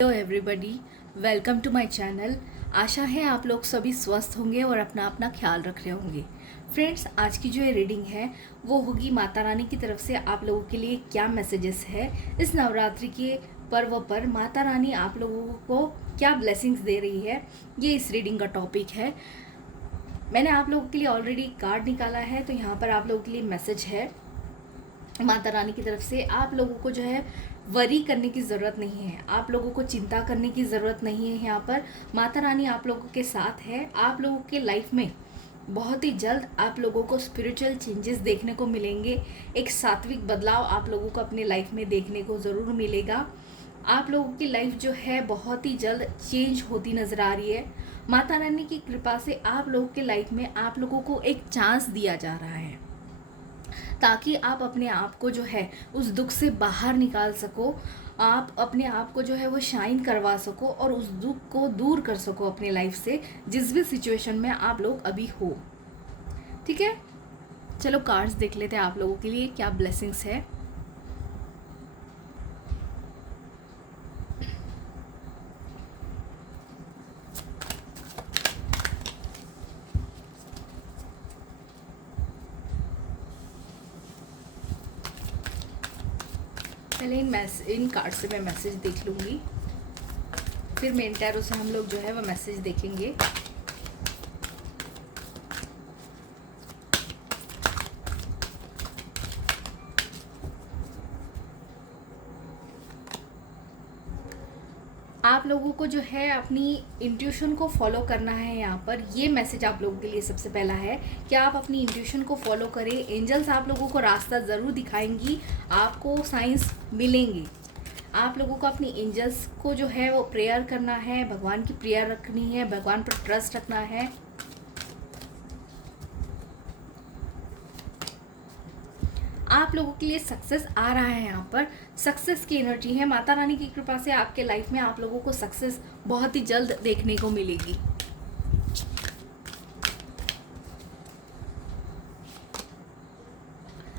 Hello everybody, welcome to my channel. आशा है आप लोग सभी स्वस्थ होंगे और अपना अपना ख्याल रख रहे होंगे। फ्रेंड्स, आज की जो ये रीडिंग है वो होगी माता रानी की तरफ से आप लोगों के लिए क्या मैसेजेस है इस नवरात्रि के पर्व पर। माता रानी आप लोगों को क्या ब्लेसिंग्स दे रही है, ये इस रीडिंग का टॉपिक है। मैंने आप लोगों के लिए ऑलरेडी कार्ड निकाला है, तो यहाँ पर आप लोगों के लिए मैसेज है माता रानी की तरफ से। आप लोगों को जो है वरी करने की ज़रूरत नहीं है, आप लोगों को चिंता करने की ज़रूरत नहीं है। यहाँ पर माता रानी आप लोगों के साथ है। आप लोगों के लाइफ में बहुत ही जल्द आप लोगों को स्पिरिचुअल चेंजेस देखने को मिलेंगे। एक सात्विक बदलाव आप लोगों को अपने लाइफ में देखने को ज़रूर मिलेगा। आप लोगों की लाइफ जो है बहुत ही जल्द चेंज होती नज़र आ रही है। माता रानी की कृपा से आप लोगों के लाइफ में आप लोगों को एक चांस दिया जा रहा है ताकि आप अपने आप को जो है उस दुख से बाहर निकाल सको। आप अपने आप को जो है वो शाइन करवा सको और उस दुख को दूर कर सको अपने लाइफ से, जिस भी सिचुएशन में आप लोग अभी हो। ठीक है, चलो कार्ड्स देख लेते हैं आप लोगों के लिए क्या ब्लेसिंग्स है। पहले इन कार्ड से मैं मैसेज देख लूँगी, फिर मेन टैरो से हम लोग जो है वो मैसेज देखेंगे। आप लोगों को जो है अपनी इंट्यूशन को फॉलो करना है। यहाँ पर ये मैसेज आप लोगों के लिए सबसे पहला है कि आप अपनी इंट्यूशन को फॉलो करें। एंजल्स आप लोगों को रास्ता ज़रूर दिखाएंगी, आपको साइंस मिलेंगे। आप लोगों को अपनी एंजल्स को जो है वो प्रेयर करना है, भगवान की प्रेयर रखनी है, भगवान पर ट्रस्ट रखना है। आप लोगों के लिए सक्सेस आ रहा है। यहाँ पर सक्सेस की एनर्जी है। माता रानी की कृपा से आपके लाइफ में आप लोगों को सक्सेस बहुत ही जल्द देखने को मिलेगी।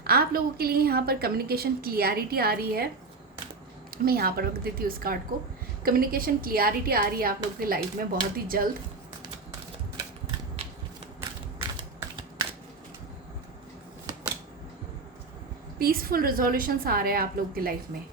आप लोगों के लिए यहाँ पर कम्युनिकेशन क्लियरिटी आ रही है। मैं यहाँ पर रख देती हूँ इस कार्ड को। कम्युनिकेशन क्लियरिटी आ रही है आप लोगों की लाइफ में बहुत ही जल्द। पीसफुल रिजोल्यूशंस आ रहे हैं आप लोगों की लाइफ में।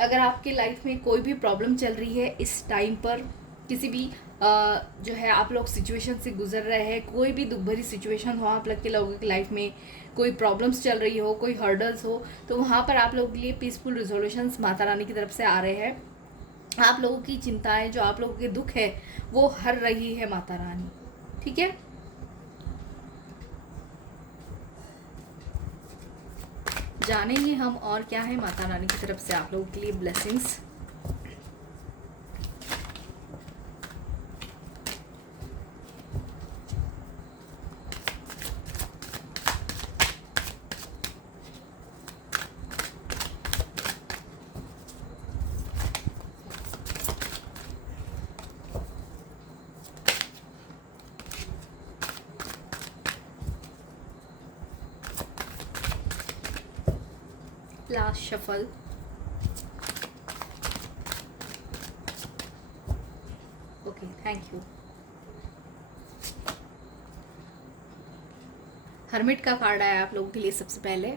अगर आपके लाइफ में कोई भी प्रॉब्लम चल रही है इस टाइम पर, किसी भी जो है आप लोग सिचुएशन से गुजर रहे हैं, कोई भी दुख भरी सिचुएशन हो आप लोग के लोगों की लाइफ में, कोई प्रॉब्लम्स चल रही हो, कोई हर्डल्स हो, तो वहाँ पर आप लोगों के लिए पीसफुल रिजोल्यूशंस माता रानी की तरफ से आ रहे हैं। आप लोगों की चिंताएं, जो आप लोगों के दुख है, वो हर रही है माता रानी। ठीक है, जानेंगे हम और क्या है माता रानी की तरफ से आप लोगों के लिए blessings. Last shuffle. Okay, thank you. Hermit का कार्ड आया आप लोगों के लिए सबसे पहले।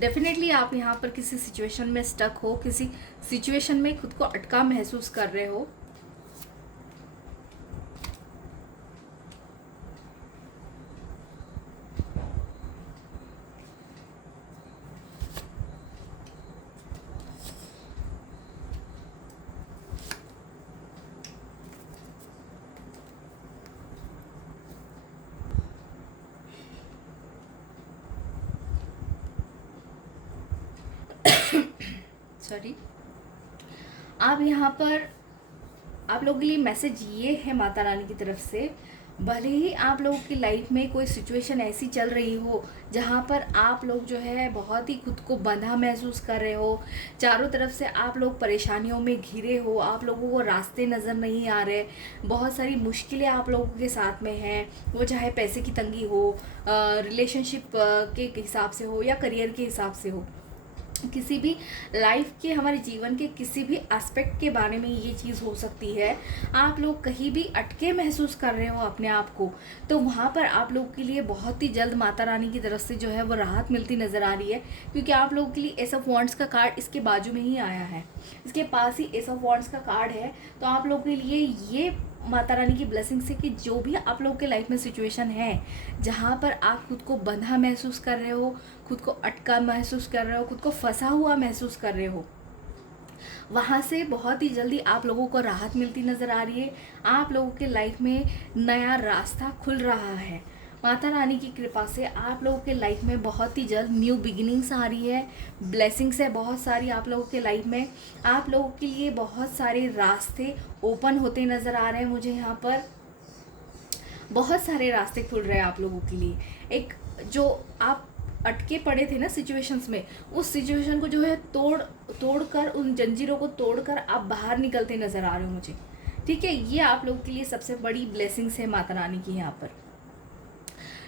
डेफिनेटली आप यहाँ पर किसी सिचुएशन में स्टक हो, किसी सिचुएशन में खुद को अटका महसूस कर रहे हो। सॉरी, आप यहाँ पर आप लोगों के लिए मैसेज ये है माता रानी की तरफ से, भले ही आप लोगों की लाइफ में कोई सिचुएशन ऐसी चल रही हो जहाँ पर आप लोग जो है बहुत ही खुद को बंधा महसूस कर रहे हो, चारों तरफ से आप लोग परेशानियों में घिरे हो, आप लोगों को रास्ते नज़र नहीं आ रहे, बहुत सारी मुश्किलें आप लोगों के साथ में हैं, वो चाहे पैसे की तंगी हो, रिलेशनशिप के हिसाब से हो या करियर के हिसाब से हो, किसी भी लाइफ के हमारे जीवन के किसी भी एस्पेक्ट के बारे में ये चीज़ हो सकती है। आप लोग कहीं भी अटके महसूस कर रहे हो अपने आप को, तो वहाँ पर आप लोग के लिए बहुत ही जल्द माता रानी की तरफ से जो है वो राहत मिलती नज़र आ रही है, क्योंकि आप लोगों के लिए एस ऑफ वॉन्ड्स का कार्ड इसके बाजू में ही आया है, इसके पास ही एस ऑफ वॉन्ड्स का कार्ड है। तो आप लोगों के लिए ये माता रानी की ब्लेसिंग से कि जो भी आप लोगों के लाइफ में सिचुएशन है जहाँ पर आप खुद को बंधा महसूस कर रहे हो, खुद को अटका महसूस कर रहे हो, खुद को फंसा हुआ महसूस कर रहे हो, वहाँ से बहुत ही जल्दी आप लोगों को राहत मिलती नज़र आ रही है। आप लोगों के लाइफ में नया रास्ता खुल रहा है। माता रानी की कृपा से आप लोगों के लाइफ में बहुत ही जल्द न्यू बिगिनिंग्स आ रही है, ब्लेसिंग्स है बहुत सारी आप लोगों के लाइफ में। आप लोगों के लिए बहुत सारे रास्ते ओपन होते नज़र आ रहे हैं मुझे यहाँ पर, बहुत सारे रास्ते खुल रहे हैं आप लोगों के लिए। एक जो आप अटके पड़े थे ना सिचुएशंस में, उस सिचुएशन को जो है तोड़ कर, उन जंजीरों को तोड़कर आप बाहर निकलते नज़र आ रहे हो मुझे। ठीक है, ये आप लोगों के लिए सबसे बड़ी ब्लेसिंग्स है माता रानी की यहाँ पर।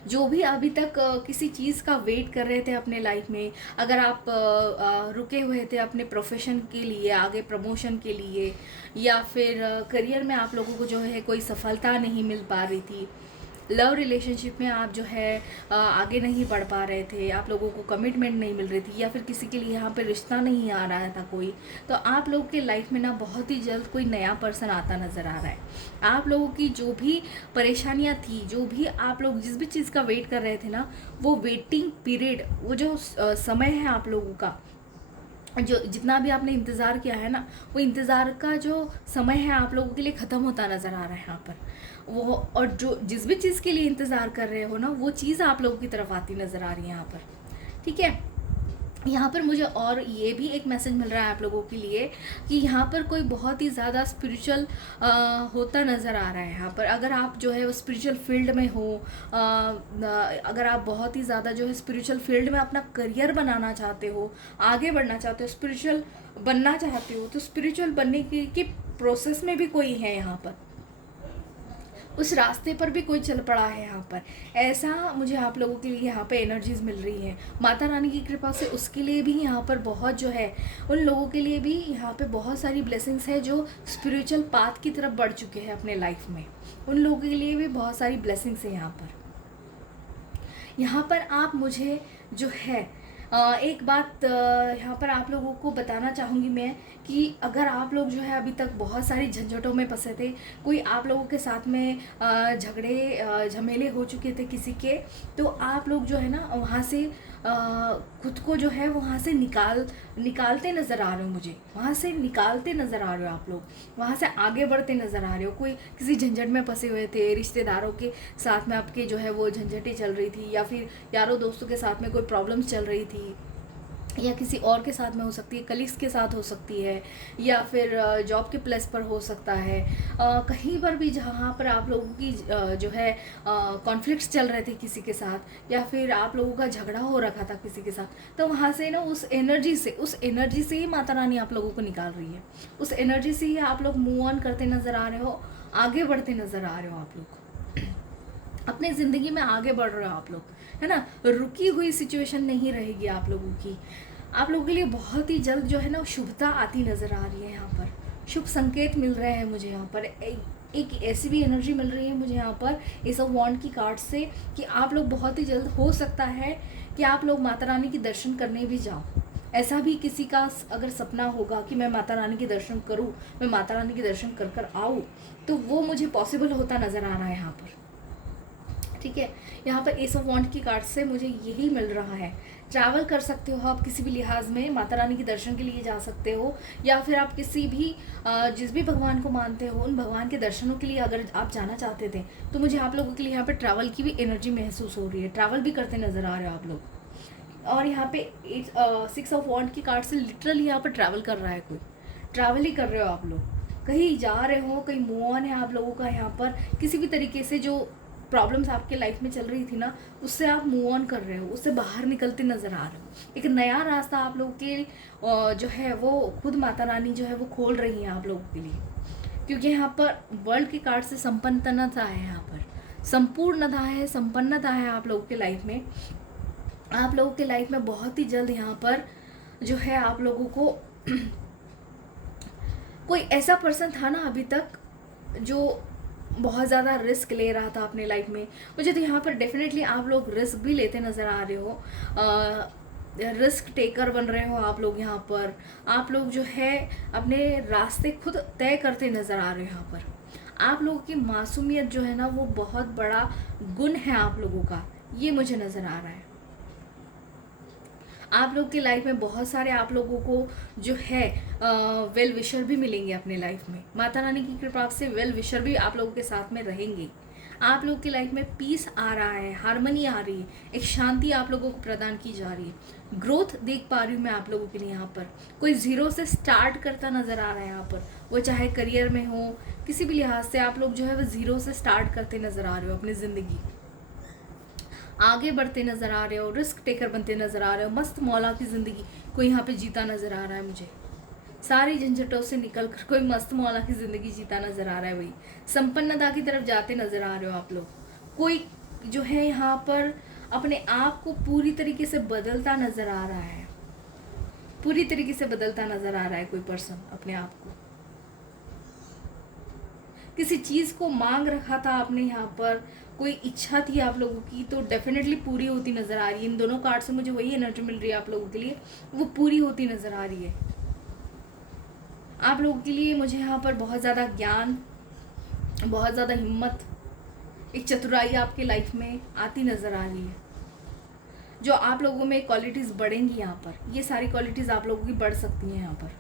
जो भी अभी तक किसी चीज़ का वेट कर रहे थे अपने लाइफ में, अगर आप रुके हुए थे अपने प्रोफेशन के लिए, आगे प्रमोशन के लिए, या फिर करियर में आप लोगों को जो है कोई सफलता नहीं मिल पा रही थी, लव रिलेशनशिप में आप जो है आगे नहीं बढ़ पा रहे थे, आप लोगों को कमिटमेंट नहीं मिल रही थी, या फिर किसी के लिए यहाँ पे रिश्ता नहीं आ रहा था कोई, तो आप लोगों के लाइफ में ना बहुत ही जल्द कोई नया पर्सन आता नज़र आ रहा है। आप लोगों की जो भी परेशानियाँ थी, जो भी आप लोग जिस भी चीज़ का वेट कर रहे थे ना, वो वेटिंग पीरियड, वो जो समय है आप लोगों का, जो जितना भी आपने इंतज़ार किया है ना, वो इंतज़ार का जो समय है आप लोगों के लिए ख़त्म होता नज़र आ रहा है यहाँ पर। वो और जो जिस भी चीज़ के लिए इंतज़ार कर रहे हो ना, वो चीज़ आप लोगों की तरफ आती नज़र आ रही है यहाँ पर। ठीक है, यहाँ पर मुझे और ये भी एक मैसेज मिल रहा है आप लोगों के लिए कि यहाँ पर कोई बहुत ही ज़्यादा स्पिरिचुअल होता नज़र आ रहा है यहाँ पर। अगर आप जो है वो स्पिरिचुअल फील्ड में हो, अगर आप बहुत ही ज़्यादा जो है स्पिरिचुअल फील्ड में अपना करियर बनाना चाहते हो, आगे बढ़ना चाहते हो, स्पिरिचुअल बनना चाहते हो, तो स्पिरिचुअल बनने की प्रोसेस में भी कोई है यहाँ पर, उस रास्ते पर भी कोई चल पड़ा है यहाँ पर, ऐसा मुझे आप लोगों के लिए यहाँ पे एनर्जीज मिल रही है माता रानी की कृपा से। उसके लिए भी यहाँ पर बहुत जो है, उन लोगों के लिए भी यहाँ पे बहुत सारी ब्लेसिंग्स है जो स्पिरिचुअल पाथ की तरफ बढ़ चुके हैं अपने लाइफ में, उन लोगों के लिए भी बहुत सारी ब्लेसिंग्स है यहाँ पर। यहाँ पर आप मुझे जो है एक बात यहाँ पर आप लोगों को बताना चाहूँगी मैं कि अगर आप लोग जो है अभी तक बहुत सारी झंझटों में फंसे थे, कोई आप लोगों के साथ में झगड़े झमेले हो चुके थे किसी के, तो आप लोग जो है ना वहाँ से खुद को जो है वहाँ से निकालते नज़र आ रहे हो मुझे, वहाँ से निकालते नज़र आ रहे हो आप लोग, वहाँ से आगे बढ़ते नज़र आ रहे हो। कोई किसी झंझट में फंसे हुए थे, रिश्तेदारों के साथ में आपके जो है वो झंझटें चल रही थी, या फिर यारों दोस्तों के साथ में कोई प्रॉब्लम्स चल रही थी, या किसी और के साथ में हो सकती है, कलीग्स के साथ हो सकती है, या फिर जॉब के प्लेस पर हो सकता है, कहीं पर भी जहाँ पर आप लोगों की जो है कॉन्फ्लिक्ट्स चल रहे थे किसी के साथ, या फिर आप लोगों का झगड़ा हो रखा था किसी के साथ, तो वहाँ से ना उस एनर्जी से ही माता रानी आप लोगों को निकाल रही है, उस एनर्जी से ही आप लोग मूव ऑन करते नज़र आ रहे हो, आगे बढ़ते नज़र आ रहे हो आप लोग, अपने ज़िंदगी में आगे बढ़ रहे हो आप लोग, है ना। रुकी हुई सिचुएशन नहीं रहेगी आप लोगों की, आप लोगों के लिए बहुत ही जल्द जो है ना शुभता आती नज़र आ रही है यहाँ पर, शुभ संकेत मिल रहे हैं मुझे यहाँ पर। एक ऐसी भी एनर्जी मिल रही है मुझे यहाँ पर एस ऑफ वॉन्ड की कार्ड से कि आप लोग बहुत ही जल्द, हो सकता है कि आप लोग माता रानी के दर्शन करने भी जाओ। ऐसा भी किसी का अगर सपना होगा कि मैं माता रानी के दर्शन करूँ, मैं माता रानी के दर्शन कर कर आऊँ, तो वो मुझे पॉसिबल होता नज़र आ रहा है यहाँ पर। ठीक है, यहाँ पर एस ऑफ वॉन्ड की कार्ड से मुझे यही मिल रहा है। ट्रैवल कर सकते हो आप किसी भी लिहाज में, माता रानी के दर्शन के लिए जा सकते हो, या फिर आप किसी भी जिस भी भगवान को मानते हो उन भगवान के दर्शनों के लिए अगर आप जाना चाहते थे, तो मुझे आप लोगों के लिए यहाँ पर ट्रैवल की भी एनर्जी महसूस हो रही है, ट्रैवल भी करते नज़र आ रहे हो आप लोग। और यहाँ पे 6 ऑफ वॉन्ड की कार्ड से लिटरली यहाँ पर ट्रैवल कर रहा है, कोई ट्रैवल ही कर रहे हो आप लोग, कहीं जा रहे हो, कहीं मूव ऑन है आप लोगों का यहाँ पर, किसी भी तरीके से जो प्रॉब्लम्स आपके लाइफ में चल रही थी ना, उससे आप मूव ऑन कर रहे हो, उससे बाहर निकलते नज़र आ रहे हो। एक नया रास्ता आप लोगों के जो है वो खुद माता रानी जो है वो खोल रही हैं आप लोगों के लिए। क्योंकि यहाँ पर वर्ल्ड के कार्ड से संपन्नता है, यहाँ पर संपूर्णता है, संपन्नता है आप लोगों के लाइफ में। आप लोगों के लाइफ में बहुत ही जल्द यहाँ पर जो है आप लोगों को कोई ऐसा पर्सन था ना अभी तक जो बहुत ज़्यादा रिस्क ले रहा था अपने लाइफ में। मुझे तो यहाँ पर डेफिनेटली आप लोग रिस्क भी लेते नज़र आ रहे हो, रिस्क टेकर बन रहे हो आप लोग यहाँ पर। आप लोग जो है अपने रास्ते खुद तय करते नज़र आ रहे हो। यहाँ पर आप लोगों की मासूमियत जो है ना वो बहुत बड़ा गुण है आप लोगों का, ये मुझे नज़र आ रहा है। आप लोग की लाइफ में बहुत सारे आप लोगों को जो है वेल विशर भी मिलेंगे अपने लाइफ में। माता रानी की कृपा से वेल विशर भी आप लोगों के साथ में रहेंगे। आप लोग की लाइफ में पीस आ रहा है, हार्मनी आ रही है, एक शांति आप लोगों को प्रदान की जा रही है। ग्रोथ देख पा रही हूँ मैं आप लोगों के लिए। यहाँ पर कोई ज़ीरो से स्टार्ट करता नज़र आ रहा है। यहाँ पर वो चाहे करियर में हो, किसी भी लिहाज से आप लोग जो है वो ज़ीरो से स्टार्ट करते नज़र आ रहे हो। अपनी ज़िंदगी आगे बढ़ते नज़र आ रहे हो, रिस्क टेकर बनते नज़र आ रहे हो। मस्त मौला की ज़िंदगी कोई यहाँ पे जीता नज़र आ रहा है मुझे। सारी झंझटों से निकल कर कोई मस्त मौला की ज़िंदगी जीता नज़र आ रहा है। वही संपन्नता की तरफ जाते नज़र आ रहे हो आप लोग। कोई जो है यहाँ पर अपने आप को पूरी तरीके से बदलता नज़र आ रहा है, पूरी तरीके से बदलता नज़र आ रहा है कोई पर्सन अपने आप को। किसी चीज़ को मांग रखा था आपने, यहाँ पर कोई इच्छा थी आप लोगों की, तो डेफिनेटली पूरी होती नज़र आ रही है। इन दोनों कार्ड से मुझे वही एनर्जी मिल रही है आप लोगों के लिए, वो पूरी होती नज़र आ रही है। आप लोगों के लिए मुझे यहाँ पर बहुत ज़्यादा ज्ञान, बहुत ज़्यादा हिम्मत, एक चतुराई आपके लाइफ में आती नज़र आ रही है। जो आप लोगों में क्वालिटीज़ बढ़ेंगी यहाँ पर, ये सारी क्वालिटीज़ आप लोगों की बढ़ सकती हैं यहाँ पर।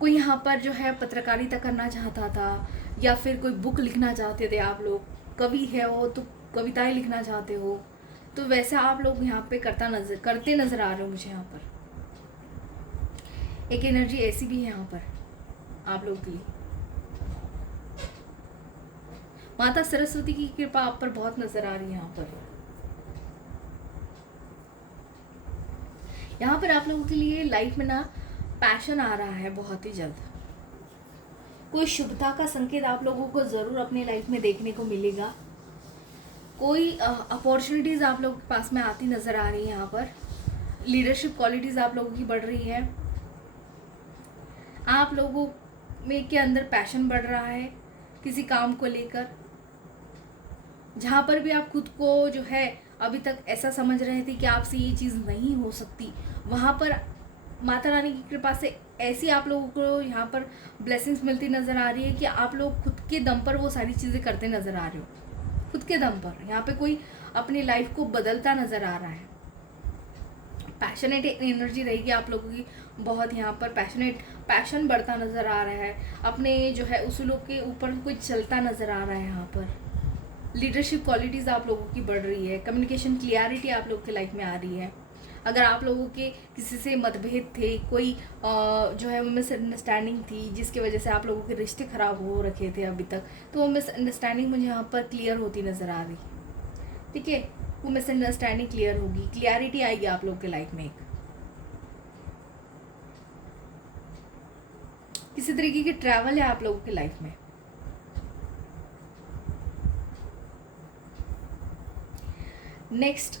कोई यहाँ पर जो है पत्रकारिता करना चाहता था, या फिर कोई बुक लिखना चाहते थे आप लोग, कवि है वो तो कविताएं लिखना चाहते हो, तो वैसा आप लोग यहाँ पे करते नज़र आ रहे हो मुझे। यहाँ पर एक एनर्जी ऐसी भी है यहाँ पर आप लोगों के लिए। माता सरस्वती की कृपा आप पर बहुत नज़र आ रही है यहाँ पर। यहाँ पर आप लोगों के लिए लाइफ में ना पैशन आ रहा है बहुत ही जल्द। कोई शुभता का संकेत आप लोगों को ज़रूर अपनी लाइफ में देखने को मिलेगा। कोई अपॉर्चुनिटीज़ आप लोगों के पास में आती नज़र आ रही है। यहाँ पर लीडरशिप क्वालिटीज़ आप लोगों की बढ़ रही है। आप लोगों में के अंदर पैशन बढ़ रहा है किसी काम को लेकर। जहाँ पर भी आप खुद को जो है अभी तक ऐसा समझ रहे थे कि आपसे ये चीज़ नहीं हो सकती, वहाँ पर माता रानी की कृपा से ऐसी आप लोगों को यहाँ पर ब्लेसिंग्स मिलती नज़र आ रही है कि आप लोग खुद के दम पर वो सारी चीज़ें करते नज़र आ रहे हो। खुद के दम पर यहाँ पे कोई अपनी लाइफ को बदलता नज़र आ रहा है। पैशनेट एनर्जी रहेगी आप लोगों की बहुत। यहाँ पर पैशन बढ़ता नज़र आ रहा है। अपने जो है उसूलों के ऊपर कोई चलता नज़र आ रहा है। यहाँ पर लीडरशिप क्वालिटीज़ आप लोगों की बढ़ रही है। कम्युनिकेशन क्लियरिटी आप लोगों की लाइफ में आ रही है। अगर आप लोगों के किसी से मतभेद थे, कोई जो है मिसअंडरस्टैंडिंग थी जिसकी वजह से आप लोगों के रिश्ते ख़राब हो रखे थे अभी तक, तो वो मिसअंडरस्टैंडिंग मुझे यहाँ पर क्लियर होती नज़र आ रही। ठीक है, वो मिसअंडरस्टैंडिंग क्लियर होगी, क्लियरिटी आएगी आप लोगों के लाइफ में। किसी तरीके की ट्रैवल है आप लोगों की लाइफ में। नेक्स्ट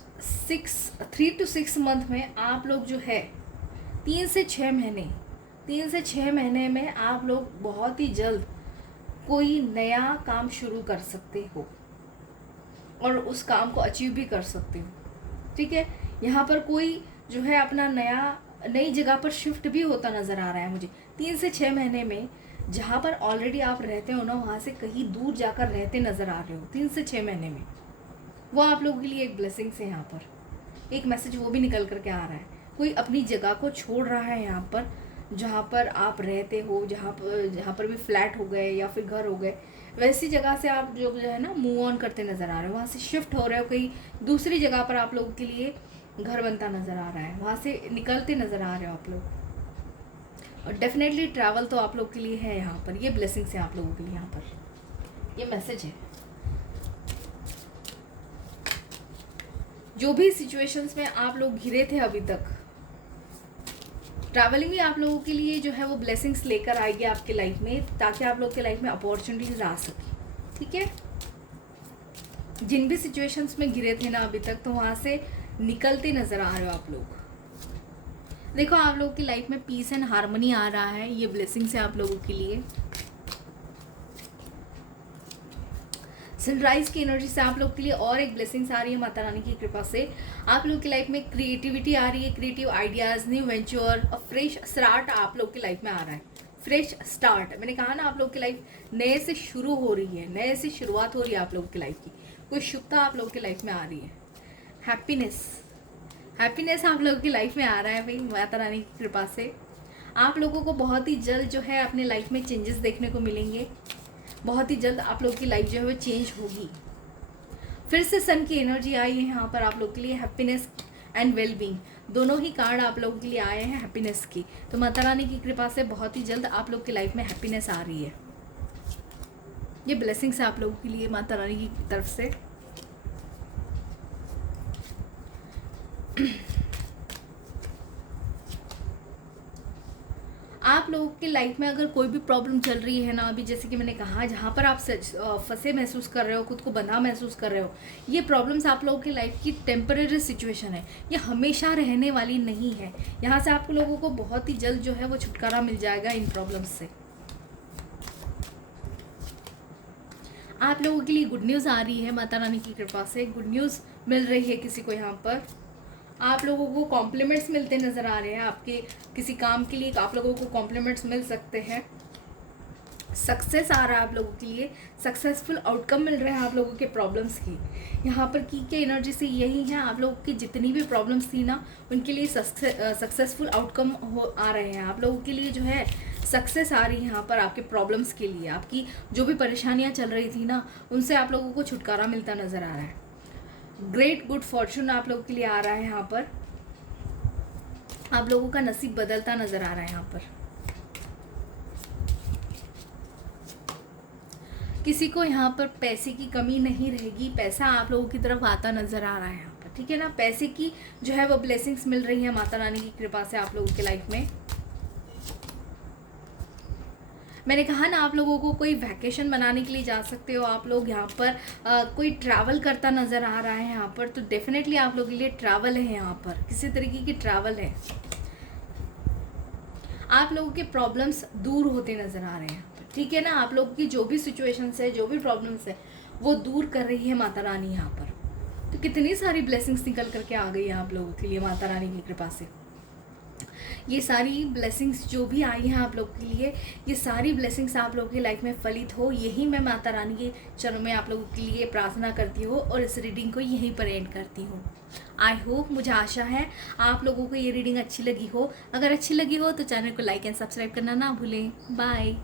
3 to 6 मंथ में आप लोग जो है 3 से 6 महीने में आप लोग बहुत ही जल्द कोई नया काम शुरू कर सकते हो और उस काम को अचीव भी कर सकते हो। ठीक है, यहाँ पर कोई जो है अपना नई जगह पर शिफ्ट भी होता नज़र आ रहा है मुझे 3 से 6 महीने में। जहाँ पर ऑलरेडी आप रहते हो ना, वहाँ से कहीं दूर जाकर रहते नज़र आ रहे हो 3 से 6 महीने में। वो आप लोगों के लिए एक ब्लेसिंग्स है। यहाँ पर एक मैसेज वो भी निकल करके आ रहा है। कोई अपनी जगह को छोड़ रहा है यहाँ पर, जहाँ पर आप रहते हो, जहाँ पर भी फ्लैट हो गए या फिर घर हो गए, वैसी जगह से आप जो है ना मूव ऑन करते नज़र आ रहे हो। वहाँ से शिफ्ट हो रहे हो, कहीं दूसरी जगह पर आप लोगों के लिए घर बनता नज़र आ रहा है, वहाँ से निकलते नज़र आ रहे हो आप लोग। और डेफिनेटली ट्रैवल तो आप लोग के लिए है यहाँ पर। ये ब्लेसिंग्स है आप लोगों के लिए। यहाँ पर ये मैसेज है। जो भी सिचुएशंस में आप लोग घिरे थे अभी तक, ट्रैवलिंग भी आप लोगों के लिए जो है वो ब्लेसिंग्स लेकर आएगी आपके लाइफ में, ताकि आप लोग के लाइफ में अपॉर्चुनिटीज आ सके। ठीक है, जिन भी सिचुएशंस में घिरे थे ना अभी तक, तो वहाँ से निकलते नज़र आ रहे हो आप लोग। देखो आप लोगों की लाइफ में पीस एंड हार्मनी आ रहा है, ये ब्लेसिंग्स है आप लोगों के लिए। सनराइज की एनर्जी से आप लोग के लिए और एक ब्लेसिंग्स आ रही है माता रानी की कृपा से। आप लोग की लाइफ में क्रिएटिविटी आ रही है, creative ideas, new venture, fresh start आप लोग की लाइफ में आ रहा है। फ्रेश स्टार्ट, मैंने कहा ना आप लोग की लाइफ नए से शुरू हो रही है, नए से शुरुआत हो रही है आप लोग की लाइफ की। कोई शुभता आप लोग की लाइफ में आ रही है। हैप्पीनेस आप लोगों की लाइफ में आ रहा है भाई माता रानी की कृपा से। आप लोगों को बहुत ही जल्द जो है अपने लाइफ में चेंजेस देखने को मिलेंगे। बहुत ही जल्द आप लोग की लाइफ जो है वो चेंज होगी। फिर से सन की एनर्जी आई है यहाँ पर आप लोग के लिए। हैप्पीनेस एंड वेलबींग दोनों ही कार्ड आप लोगों के लिए आए हैं हैप्पीनेस की। तो माता रानी की कृपा से बहुत ही जल्द आप लोग की लाइफ में हैप्पीनेस आ रही है। ये ब्लेसिंग्स है आप लोगों के लिए माता रानी की तरफ से। आप लोगों की लाइफ में अगर कोई भी प्रॉब्लम चल रही है ना अभी, जैसे कि मैंने कहा, जहाँ पर आप फंसे महसूस कर रहे हो, खुद को बंधा महसूस कर रहे हो, ये प्रॉब्लम्स आप लोगों की लाइफ की टेम्परेरी सिचुएशन है, ये हमेशा रहने वाली नहीं है। यहाँ से आप लोगों को बहुत ही जल्द जो है वो छुटकारा मिल जाएगा इन प्रॉब्लम्स से। आप लोगों के लिए गुड न्यूज़ आ रही है माता रानी की कृपा से। गुड न्यूज़ मिल रही है किसी को यहाँ पर। आप लोगों को कॉम्प्लीमेंट्स मिलते नज़र आ रहे हैं। आपके किसी काम के लिए आप लोगों को कॉम्प्लीमेंट्स मिल सकते हैं। सक्सेस आ रहा है आप लोगों के लिए, सक्सेसफुल आउटकम मिल रहे हैं आप लोगों के प्रॉब्लम्स की। यहाँ पर की के एनर्जी से यही है, आप लोगों की जितनी भी प्रॉब्लम्स थी ना उनके लिए सक्सेसफुल आउटकम आ रहे हैं। आप लोगों के लिए जो है सक्सेस आ रही है यहाँ पर आपके प्रॉब्लम्स के लिए। आपकी जो भी परेशानियाँ चल रही थी ना उनसे आप लोगों को छुटकारा मिलता नज़र आ रहा है। ग्रेट गुड फॉर्चून आप लोगों के लिए आ रहा है यहाँ पर। आप लोगों का नसीब बदलता नजर आ रहा है यहाँ पर। किसी को यहाँ पर पैसे की कमी नहीं रहेगी, पैसा आप लोगों की तरफ आता नजर आ रहा है यहाँ पर। ठीक है ना, पैसे की जो है वो ब्लेसिंग्स मिल रही है माता रानी की कृपा से आप लोगों की लाइफ में। मैंने कहा ना आप लोगों को कोई वैकेशन मनाने के लिए जा सकते हो आप लोग यहाँ पर। कोई ट्रैवल करता नज़र आ रहा है यहाँ पर, तो डेफिनेटली आप लोगों के लिए ट्रैवल है यहाँ पर, किसी तरीके की ट्रैवल है। आप लोगों के प्रॉब्लम्स दूर होते नज़र आ रहे हैं। ठीक है ना, आप लोगों की जो भी सिचुएशंस है, जो भी प्रॉब्लम्स है, वो दूर कर रही है माता रानी यहाँ पर। तो कितनी सारी ब्लेसिंग्स निकल करके आ गई है आप लोगों के लिए माता रानी की कृपा से। ये सारी ब्लेसिंग्स जो भी आई हैं आप लोगों के लिए, ये सारी ब्लेसिंग्स आप लोगों की लाइफ में फलित हो, यही मैं माता रानी के चरणों में आप लोगों के लिए प्रार्थना करती हूँ और इस रीडिंग को यहीं पर एंड करती हूँ। आई होप, मुझे आशा है आप लोगों को ये रीडिंग अच्छी लगी हो। अगर अच्छी लगी हो तो चैनल को लाइक एंड सब्सक्राइब करना ना भूलें। बाय।